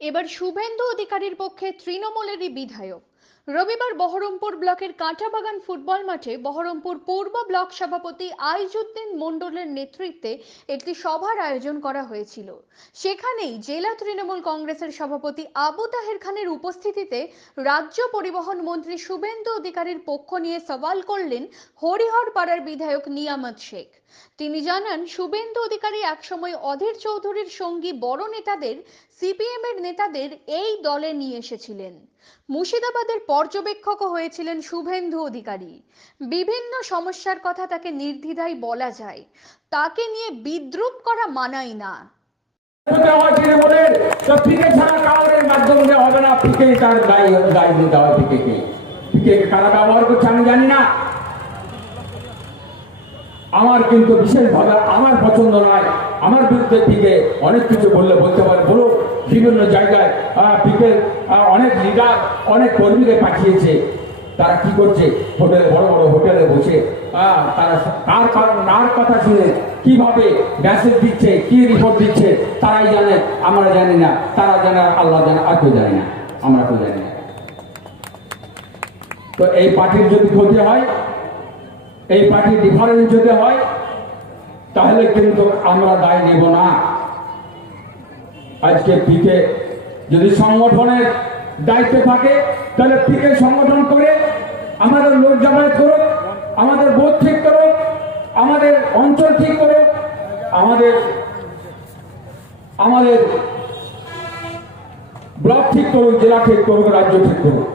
এবার শুভেন্দু অধিকারীর পক্ষে তৃণমূলেরই বিধায়ক। রবিবার বহরমপুর ব্লকের কাঁটাবাগান ফুটবল মাঠে বহরমপুর পূর্ব ব্লক সভাপতি আইজুদ্দিন মণ্ডলের নেতৃত্বে একটি সভার আয়োজন করা হয়েছিল। সেখানেই জেলা তৃণমূল কংগ্রেসের সভাপতি আবু তাহের খানের উপস্থিতিতে রাজ্য পরিবহন মন্ত্রী শুভেন্দু অধিকারীর পক্ষ নিয়ে সওয়াল করলেন হরিহর পাড়ার বিধায়ক নিয়ামত শেখ। তিনি জানান, শুভেন্দু অধিকারী একসময় অধীর চৌধুরীর সঙ্গী বড় নেতাদের, সিপিএম এর নেতাদের এই দলে নিয়ে এসেছিলেন। মুর্শিদাবাদের পর্যবেক্ষকও হয়েছিলেন শুভেন্দু অধিকারী। বিভিন্ন সমস্যার কথা তাকে নির্দ্বিধায় বলা যায়। তাকে নিয়ে বিদ্রূপ করা মানায় না। আমার কিন্তু বিশেষভাবে আমার পছন্দ নয়। আমার বিরুদ্ধে পিকে অনেক কিছু বলতে পারে, বলো। বিভিন্ন জায়গায় পিকে অনেক লিডার, অনেক কর্মীকে পাঠিয়েছে। তারা কি করছে? হোটেল, বড় বড় হোটেলে বসে তারা তার কথা শুনে কিভাবে মেসেজ দিচ্ছে, কি রিপোর্ট দিচ্ছে তারাই জানে, আমরা জানি না। তারা জানে, আল্লাহ জানে, আর কেউ জানি না, আমরা কেউ জানি না। তো এই পার্টির যদি ক্ষতি হয়, এই পার্টি ডিফারেন্স যদি হয়, তাহলে কিন্তু আমরা দায় নেব না। আজকে পিকে যদি সংগঠনের দায়িত্বে থাকে, তাহলে পিকে সংগঠন করে আমাদের লোক জমায়েত করুক, আমাদের বোধ ঠিক করুক, আমাদের অঞ্চল ঠিক করুক, আমাদের ব্লক ঠিক করুক, জেলা ঠিক করুক, রাজ্য ঠিক করুক।